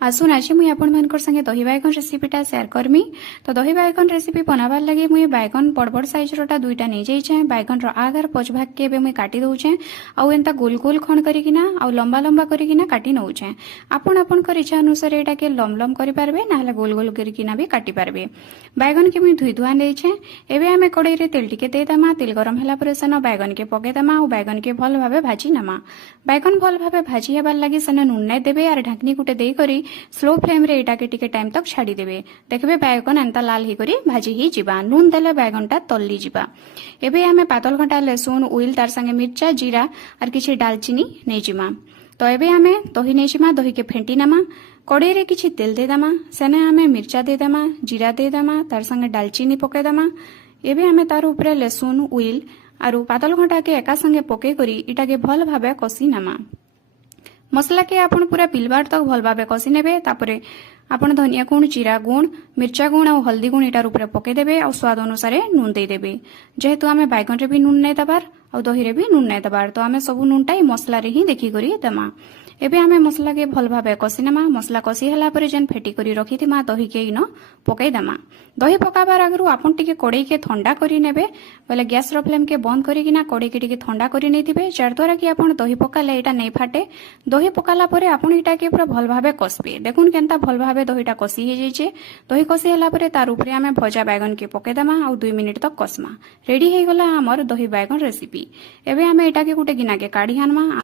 आसुन आज मुई आपण मानकर संगे दही बाइगन रेसिपीटा शेयर करमी। तो दही बाइगन रेसिपी बनाबार लगे मुई बाइगन बड़ बड़ साइज रोटा दुईटा नहीं जाइछे। बाइगन रो आगर पछ भाग के मुई काटी दउछे आउ एंता गोल गोल खण करिकिना आउ लंबा लंबा करिकिना काटी नउछे। आपण आपणकर इच्छा अनुसार एटा के लम लम करि पारबे नाले गोल गोल करिकिना भी काटी पारबे। बाइगन के मुई धुई धुआ देइछे। एबे आमे कड़ाई रे तेल टिके देदमा। तेल गरम होला परे सेन बाइगन के पकेदमा आउ बाइगन के भल भाबे भाजी नमा। बाइगन भल भाबे भाजी हेबार लागि सेन नून नै देबे आर ढाकनी गुटे देई करी स्लो फ्लेम रे एटा के टिके टाइम तक छाड़ी देबे। देखबे बैगन एंता लाल ही करी भाजी ही जिबा। नून देले बैगनटा तल्ली जिबा। एबे आमे पातल घंटा लहसुन उइल तार संगे मिर्चा जीरा और किछि दालचीनी नै जिमा। तो एबे आमे दही नै जिमा। दही के फेंटी नमा। कड़ाई रे किछि तेल दे दमा। सेने आमे मिर्चा दे दमा जीरा दे दमा तार संगे दालचीनी पके दमा। एबे आमे तार ऊपर लहसुन उइल आरु पातल घंटा के एका संगे पके करी इटा के भल भाबे कसी नमा। मसला के आपण पूरा पिलबार तक भल भाबे कसी नेबे। तापरे आपण धनिया गुण जीरा गुण मिर्चा गुण और हल्दी गुण इटार ऊपर पके देबे और स्वाद अनुसार नून दे देबे। जेहेतु आमे बैगन रे भी नून नै दबार और दही रे भी नून नै दबार तो आमे सब नूनटा ई मसला रे ही देखि करी दमा। एबे आमे मसला के भल भाबे कसी नमा। मसला कसी हला परे जेन फेटी करी रखिथिमा दही के इनो पके दमा। दही पकाबार आगरु आपण टिके कड़ाई के ठंडा करी नेबे। बोले गैस रो फ्लेम के बंद करी किना कड़ाई के टिके ठंडा करी नेथिबे जार द्वारा कि आपण दही पकाले एटा नै फाटे। दही पकाला परे आपण इटा के पूरा भल भाबे कसबे। देखुन केनता भल भाबे दहीटा कसी हे जाइछे। दही कसी हला परे तार ऊपर आमे भजा बैगन के पके दमा और 2 मिनिट तक कसमा। रेडी हे गला हमर दही बैगन रेसिपी। एबे आमे एटा के गुटे गिना के काढी आनमा।